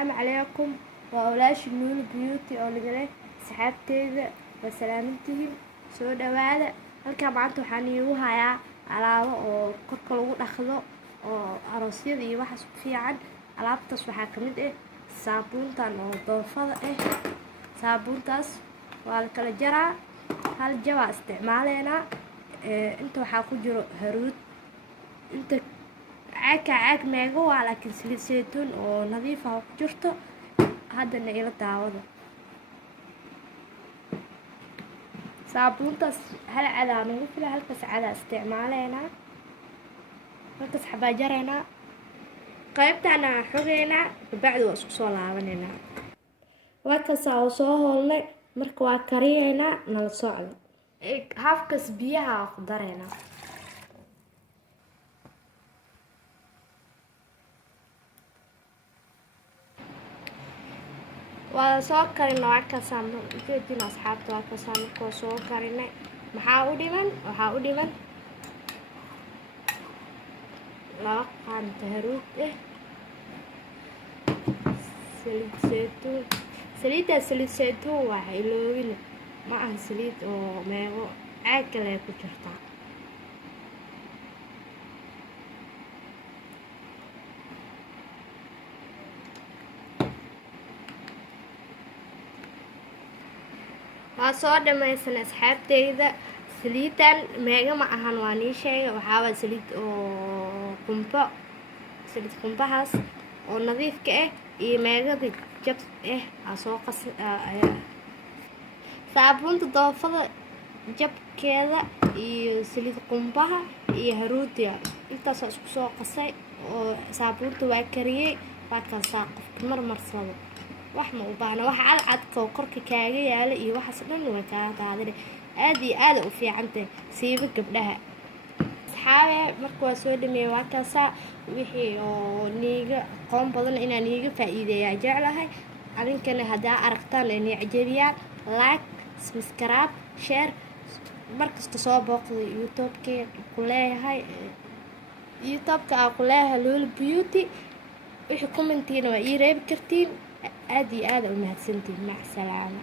السلام عليكم وأولاش النول بيوتي أو لقلي سحابتي وسلامتهم سو دواada halka maanta waxaan iigu hayaa alaabo oo korka lagu dhaqdo oo aroosyada iyo waxa ku fiican alaabtaas waxaa kamid ah saabuuntan oo doofada ah saabuuntaas waa la kala jaraa hal jaba isticmaaleena inta waxaa ku jiro haruud inta caag meego waa laakiin saliid saytuun oo nadiif ah ku jirto haddana ila daawada saabuuntaas hal cadaa nagu fila halkaas cadaa isticmaaleena halkaas xabaa jareynaa qaybtaana xogeynaa bacdi waa isku soo laabaneynaa waakasaa oo soo hoolnay marka waa kariyeynaa nala socdo halkaas biyaha ku dareynaa waa soo karina waakasaa ujeedin asxaabta waakasaa markoo soo karinay waxaa u dhiman laba qaanta haruud ah saliid saytuun saliid saytuun waa iloobin ma aha saliid oo meego caag kale ku jirtaa waa soo dhamaysan asxaabteyda saliidan meega ma ahan waa nii sheega waxaaba saliid oo saliid qumbahaas oo nadiifka ah iyo meegada jab ah soo saabuunta doofada jabkeeda iyo saliid qumbaha iyo haruudiya intaas isku soo qasay oo saabuunta waa kariyey waa kaasaa qofka marmarsado wax ma u baahna waxa cadcadka korka kaaga yaala iyo waxaas dhan way kaaga daadine aad iyo aad u fiicantay siiba gabdhaha asxaabe marka waa soo dhameeyay waa kaasaa wixii oo niiga qoon badan inaan niiga faa'iideeyaa jeclahay adinkana haddaa aragtaan inay cajabiyaan like subscribe share markasta soo booqday youtube-ka ku leeyahay Lulu Beauty wixii commentiina waa ii reebi kartiin aad iyo aad u mahadsantiin mac salaama